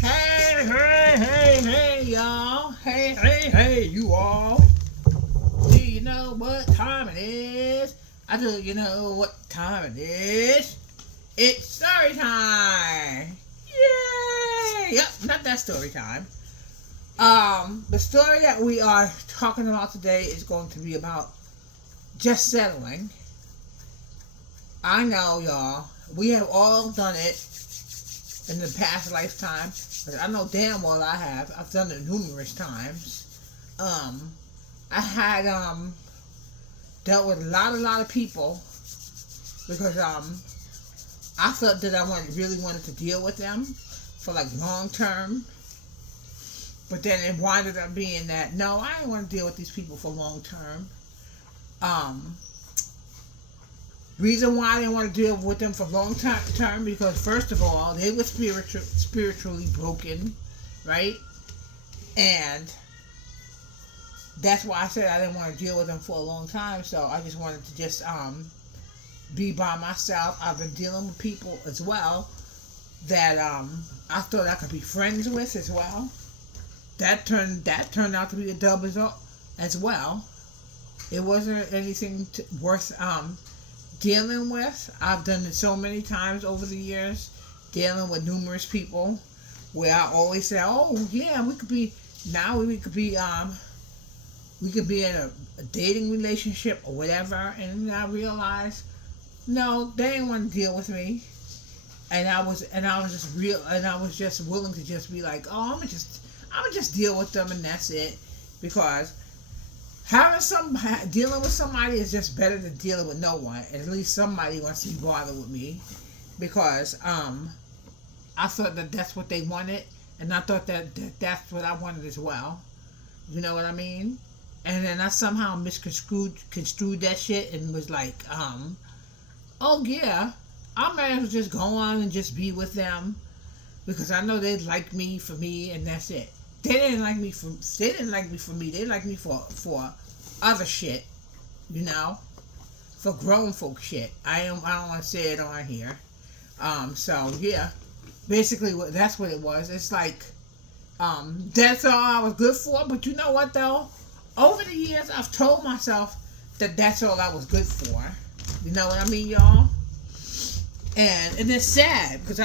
Hey, hey, hey, hey, y'all. Hey, hey, hey, you all. Do you know what time it is? I do you know what time it is? It's story time. Yay! Yep, not that story time. The story that we are talking about today is going to be about just settling. I know, y'all. We have all done it in the past lifetime. But I know damn well I have. I've done it numerous times. Um, I had dealt with a lot of people because I felt that I really wanted to deal with them for like long term. But then it winded up being that no, I didn't want to deal with these people for long term. Um, Reason why I didn't want to deal with them for long term because first of all they were spiritually broken, right? And that's why I said I didn't want to deal with them for a long time. So I just wanted to just be by myself. I've been dealing with people as well that I thought I could be friends with as well. That turned out to be a dub as well. It wasn't anything worth dealing with. I've done it so many times over the years, dealing with numerous people, where I always say, "Oh yeah, we could be now. We could be in a dating relationship or whatever." And then I realized, no, they didn't want to deal with me, and I was just willing to just be like, "Oh, I'm gonna just deal with them, and that's it," because dealing with somebody is just better than dealing with no one. At least somebody wants to be bothered with me because I thought that that's what they wanted, and I thought that's what I wanted as well. You know what I mean? And then I somehow construed that shit and was like, oh yeah, I might as well just go on and just be with them because I know they like me for me, and that's it. They didn't like me for me. They like me for other shit, you know, for grown folk shit. I don't want to say it on here. So yeah, basically that's what it was. It's like that's all I was good for. But you know what though? Over the years, I've told myself that that's all I was good for. You know what I mean, y'all? And it's sad because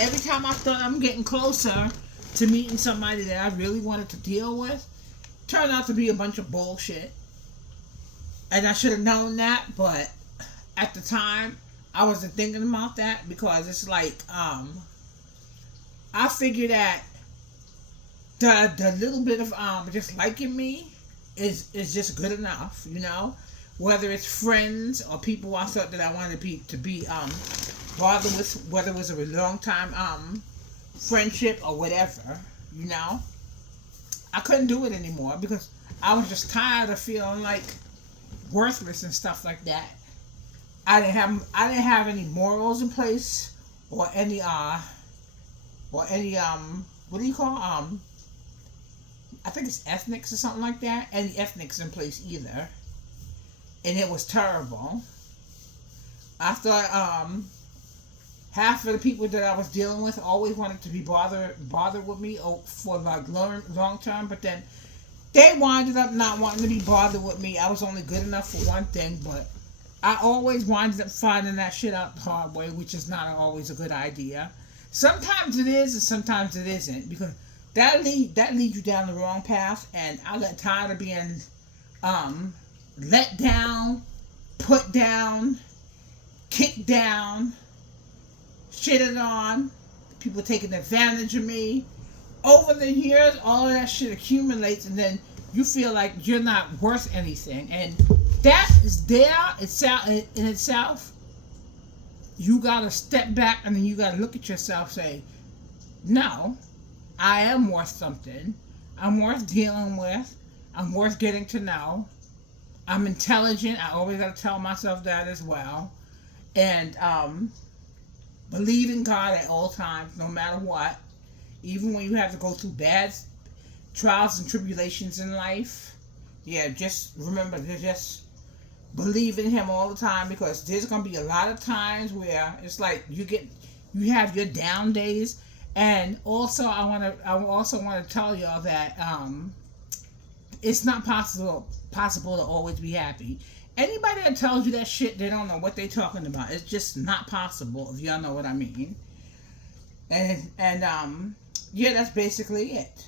every time I thought I'm getting closer to meeting somebody that I really wanted to deal with, turned out to be a bunch of bullshit. And I should have known that, but at the time, I wasn't thinking about that because it's like, I figured that the little bit of just liking me is just good enough, you know. Whether it's friends or people I thought that I wanted to be bothered with, whether it was a long time friendship or whatever, you know. I couldn't do it anymore because I was just tired of feeling like worthless and stuff like that. I didn't have any morals in place or any what do you call I think it's ethnics or something like that. Any ethnics in place either, and it was terrible. I thought half of the people that I was dealing with always wanted to be bothered with me for like long term, but then they winded up not wanting to be bothered with me. I was only good enough for one thing, but I always winded up finding that shit out the hard way, which is not always a good idea. Sometimes it is, and sometimes it isn't, because that leads you down the wrong path. And I got tired of being um, let down, put down, kicked down, shitted on, people taking advantage of me. Over the years, all of that shit accumulates, and then you feel like you're not worth anything. And that is there itself in itself. You gotta step back, and then you gotta look at yourself, say, no, I am worth something. I'm worth dealing with. I'm worth getting to know. I'm intelligent. I always gotta tell myself that as well. And believe in God at all times, no matter what. Even when you have to go through bad trials and tribulations in life, yeah, just remember to just believe in Him all the time, because there's gonna be a lot of times where it's like you have your down days, And also, I also want to tell y'all that it's not possible to always be happy. Anybody that tells you that shit, they don't know what they're talking about. It's just not possible. If y'all know what I mean. And yeah, that's basically it.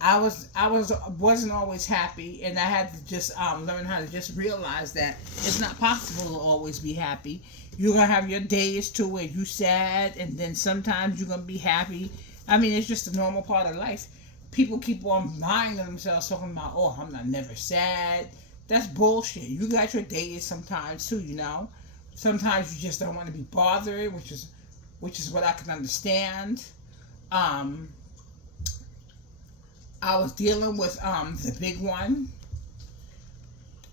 Wasn't always happy, and I had to just learn how to just realize that it's not possible to always be happy. You're gonna have your days too where you sad, and then sometimes you're gonna be happy. I mean, it's just a normal part of life. People keep on lying to themselves, talking about, "Oh, I'm not never sad." That's bullshit. You got your days sometimes too, you know. Sometimes you just don't want to be bothered, which is what I can understand. Um, I was dealing with the big one,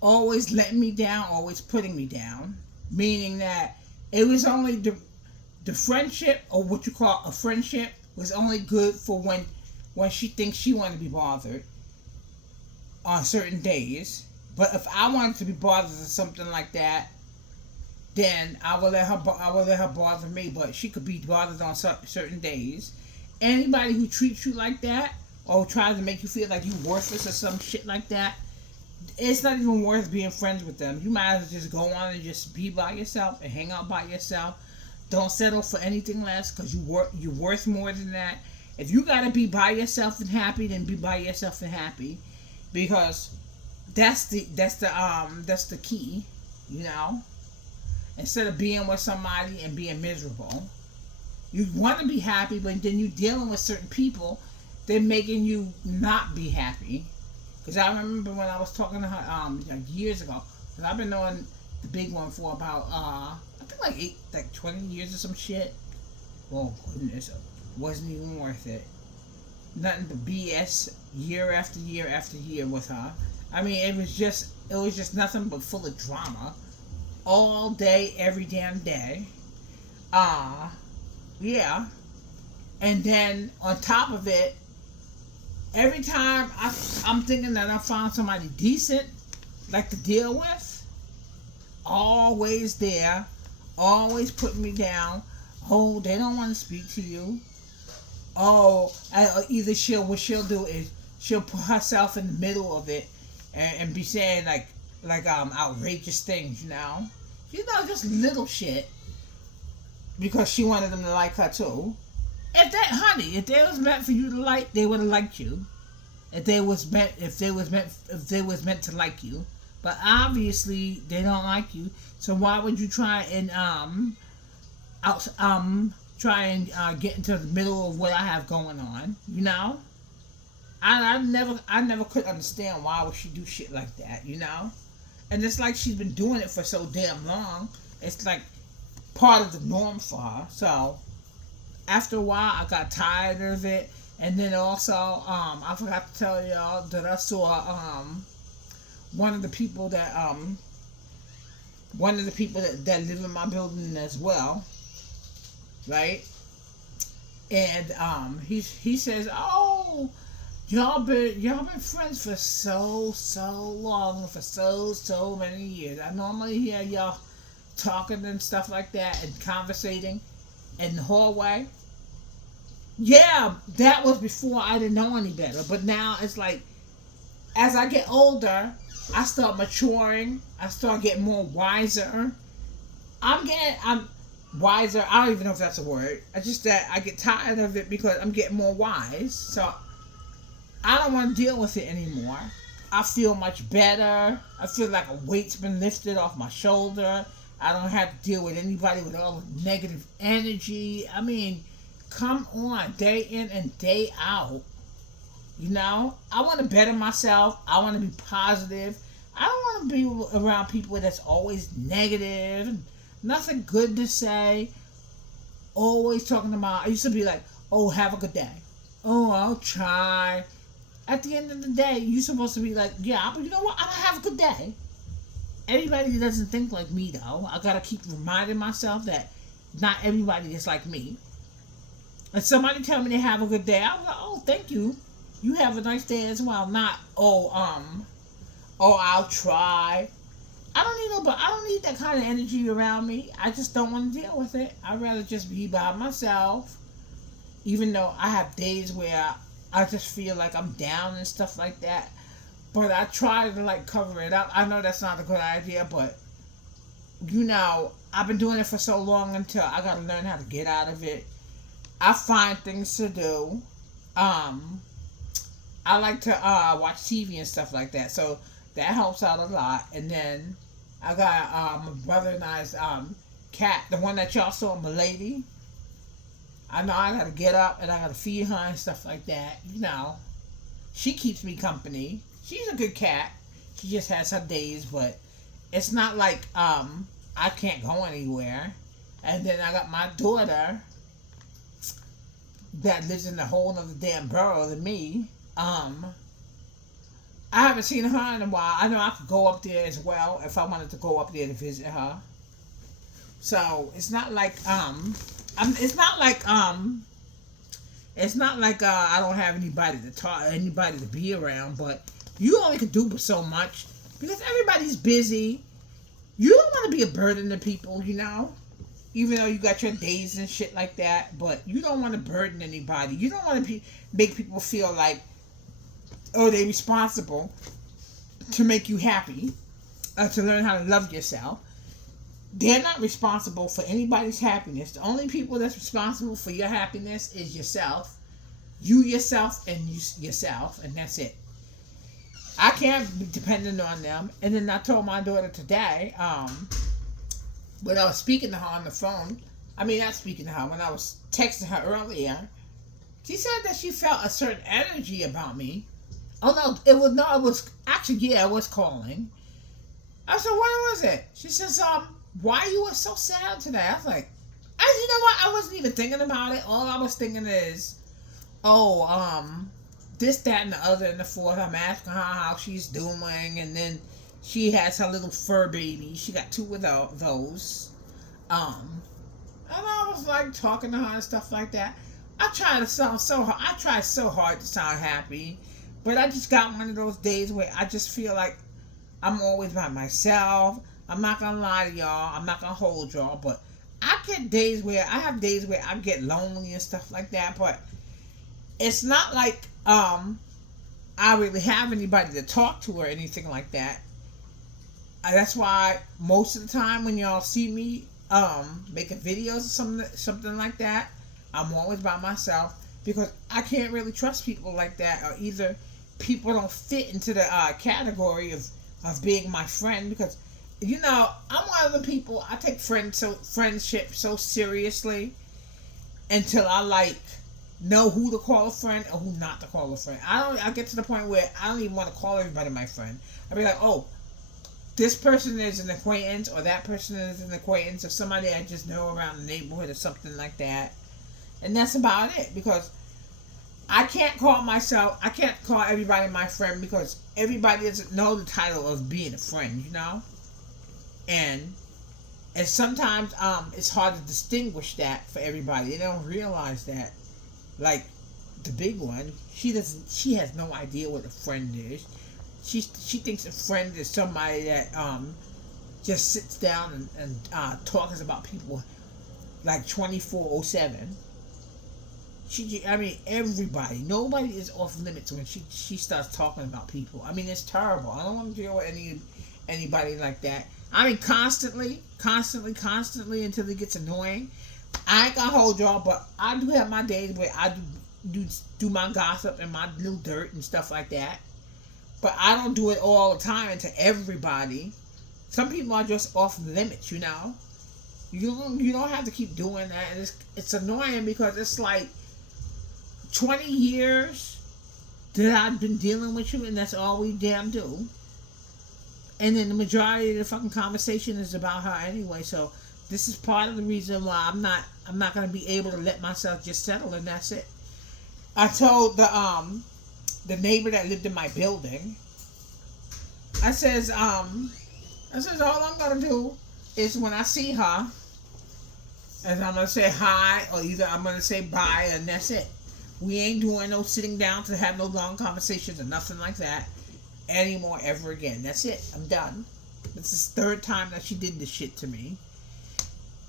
always letting me down, always putting me down, meaning that it was only the friendship, or what you call a friendship, was only good for when she thinks she want to be bothered on certain days. But if I wanted to be bothered or something like that, then I will let her bother me. But she could be bothered on certain days. Anybody who treats you like that, or tries to make you feel like you worthless or some shit like that, it's not even worth being friends with them. You might as well just go on and just be by yourself and hang out by yourself. Don't settle for anything less, because you're worth more than that. If you gotta be by yourself and happy, then be by yourself and happy, because that's the key, you know. Instead of being with somebody and being miserable, you want to be happy, but then you're dealing with certain people, they're making you not be happy. Because I remember when I was talking to her years ago, because I've been knowing the big one for about I think like 20 years or some shit. Oh goodness, wasn't even worth it. Nothing but BS year after year after year with her. I mean, it was just nothing but full of drama, all day, every damn day. Yeah. And then on top of it, every time I'm thinking that I found somebody decent, like to deal with, always there, always putting me down. Oh, they don't want to speak to you. Oh, either what she'll do is she'll put herself in the middle of it and be saying like outrageous things, you know, just little shit, because she wanted them to like her too. If they was meant for you to like, they would have liked you. If they was meant to like you, but obviously they don't like you. So why would you try and get into the middle of what I have going on? You know, I never could understand why would she do shit like that. You know, and it's like she's been doing it for so damn long. It's like part of the norm for her. So after a while, I got tired of it. And then also, I forgot to tell y'all that I saw one of the people that live in my building as well, right? And he says, "Oh, y'all been friends for so long, for so many years. I normally hear y'all talking and stuff like that and conversating in the hallway." Yeah, that was before I didn't know any better. But now it's like, as I get older, I start maturing. I start getting more wiser. I'm wiser. I don't even know if that's a word. It's just that I get tired of it because I'm getting more wise. So I don't want to deal with it anymore. I feel much better. I feel like a weight's been lifted off my shoulder. I don't have to deal with anybody with all the negative energy. I mean, come on, day in and day out. You know, I want to better myself. I want to be positive. I don't want to be around people that's always negative, nothing good to say, always talking about. I used to be like, "Oh, have a good day. Oh, I'll try." At the end of the day, you're supposed to be like, "Yeah, but you know what? I'm gonna have a good day." Everybody doesn't think like me, though. I gotta keep reminding myself that not everybody is like me. If somebody tell me they have a good day, I'm like, "Oh, thank you. You have a nice day as well." Not, I'll try. I don't need that kind of energy around me. I just don't want to deal with it. I'd rather just be by myself even though I have days where I just feel like I'm down and stuff like that. But I try to like cover it up. I know that's not a good idea, but I've been doing it for so long until I gotta learn how to get out of it. I find things to do. Um, I like to watch TV and stuff like that, so that helps out a lot. And then I got my brother and I's cat, the one that y'all saw, Milady. I know I gotta get up and I gotta feed her and stuff like that. She keeps me company. She's a good cat. She just has her days, but it's not like I can't go anywhere. And then I got my daughter that lives in a whole other damn borough than me. I haven't seen her in a while. I know I could go up there as well if I wanted to go up there to visit her. So it's not like it's not like I don't have anybody to talk, anybody to be around. But you only can do so much because everybody's busy. You don't want to be a burden to people, even though you got your days and shit like that. But you don't want to burden anybody. You don't want to make people feel like, oh, they're responsible to make you happy, to learn how to love yourself. They're not responsible for anybody's happiness. The only people that's responsible for your happiness is yourself. You, yourself, and yourself, and that's it. I can't be dependent on them. And then I told my daughter today, when I was speaking to her on the phone, not speaking to her, when I was texting her earlier, she said that she felt a certain energy about me. Oh, it was actually, yeah, I was calling. I said, what was it? She says, why you were so sad today? I was like, you know what? I wasn't even thinking about it. All I was thinking is, this, that, and the other, and the fourth. I'm asking her how she's doing, and then she has her little fur baby. She got 2 of those. And I was like talking to her and stuff like that. I try so hard to sound happy, but I just got one of those days where I just feel like I'm always by myself. I'm not gonna lie to y'all. I'm not gonna hold y'all, but I have days where I get lonely and stuff like that. But it's not like I really have anybody to talk to or anything like that. That's why most of the time when y'all see me making videos or something like that, I'm always by myself because I can't really trust people like that, or either people don't fit into the category of being my friend, because I'm one of the people, I take friendship so seriously until I know who to call a friend or who not to call a friend. I get to the point where I don't even want to call everybody my friend. I'll be like, oh, this person is an acquaintance, or that person is an acquaintance, or somebody I just know around the neighborhood or something like that. And that's about it, because I can't call everybody my friend, because everybody doesn't know the title of being a friend, And sometimes it's hard to distinguish that for everybody. They don't realize that. Like the big one, she has no idea what a friend is. She thinks a friend is somebody that just sits down and talks about people like 24/7. Everybody. Nobody is off limits when she starts talking about people. It's terrible. I don't want to deal with anybody like that. Constantly until it gets annoying. I ain't gonna hold y'all, but I do have my days where I do my gossip and my little dirt and stuff like that. But I don't do it all the time and to everybody. Some people are just off limits, You don't have to keep doing that. And it's annoying because it's like 20 years that I've been dealing with you, and that's all we damn do. And then the majority of the fucking conversation is about her anyway. So this is part of the reason why I'm not gonna be able to let myself just settle, and that's it. I told the neighbor that lived in my building, I says all I'm gonna do is when I see her, and I'm gonna say hi, or either I'm gonna say bye, and that's it. We ain't doing no sitting down to have no long conversations or nothing like that anymore ever again. That's it. I'm done. This is the 3rd time that she did this shit to me.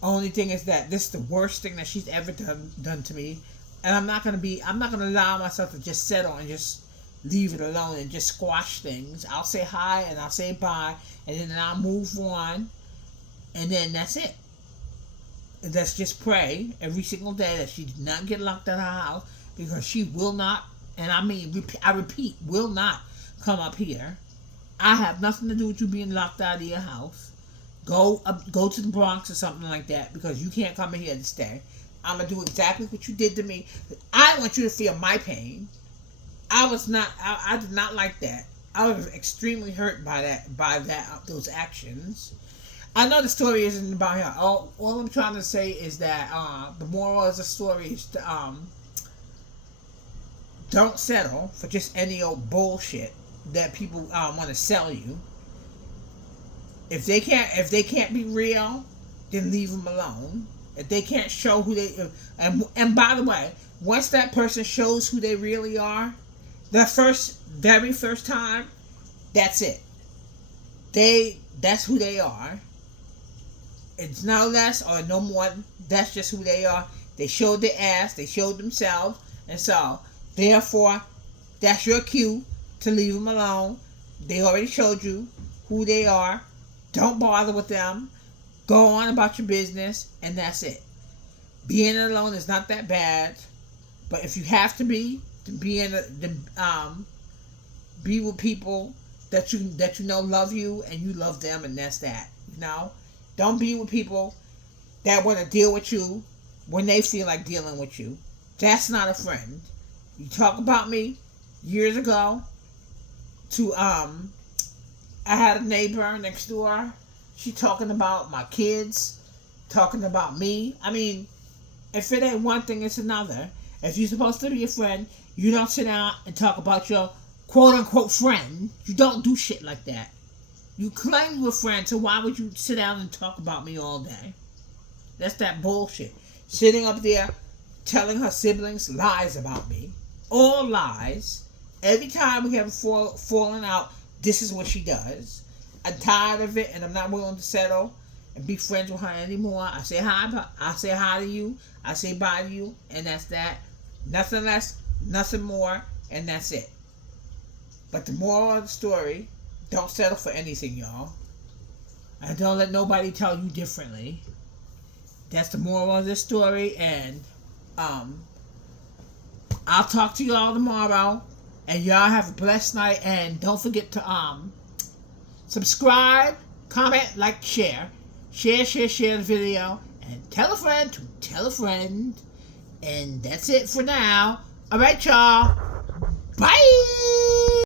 Only thing is that this is the worst thing that she's ever done to me. And I'm not gonna allow myself to just settle and just leave it alone and just squash things. I'll say hi and I'll say bye, and then I'll move on, and then that's it. And let's just pray every single day that she does not get locked out of her house, because she will not, and I repeat, will not come up here. I have nothing to do with you being locked out of your house. Go to the Bronx or something like that, because you can't come in here to stay. I'm gonna do exactly what you did to me. I want you to feel my pain. I did not like that. I was extremely hurt by those actions. I know the story isn't about her. All I'm trying to say is that the moral of the story is to don't settle for just any old bullshit that people want to sell you. If they can't be real, then leave them alone. If they can't show who they and by the way, once that person shows who they really are, the very first time, that's it. That's who they are. It's no less or no more. That's just who they are. They showed their ass. They showed themselves, and so therefore, that's your cue to leave them alone. They already showed you who they are. Don't bother with them. Go on about your business, and that's it. Being alone is not that bad, but if you have to be with people that you know love you and you love them, and that's that. Don't be with people that want to deal with you when they feel like dealing with you. That's not a friend. You talk about me years ago to I had a neighbor next door. She talking about my kids, talking about me. I mean, if it ain't one thing, it's another. If you're supposed to be a friend, you don't sit down and talk about your quote-unquote friend. You don't do shit like that. You claim you're a friend, so why would you sit down and talk about me all day? That's that bullshit. Sitting up there telling her siblings lies about me. All lies. Every time we have fallen out, this is what she does. I'm tired of it, and I'm not willing to settle and be friends with her anymore. I say hi to you. I say bye to you, and that's that. Nothing less, nothing more, and that's it. But the moral of the story, don't settle for anything, y'all. And don't let nobody tell you differently. That's the moral of this story, and I'll talk to y'all tomorrow, and y'all have a blessed night, and don't forget to subscribe, comment, like, share the video, and tell a friend to tell a friend, and that's it for now. Alright, y'all, bye.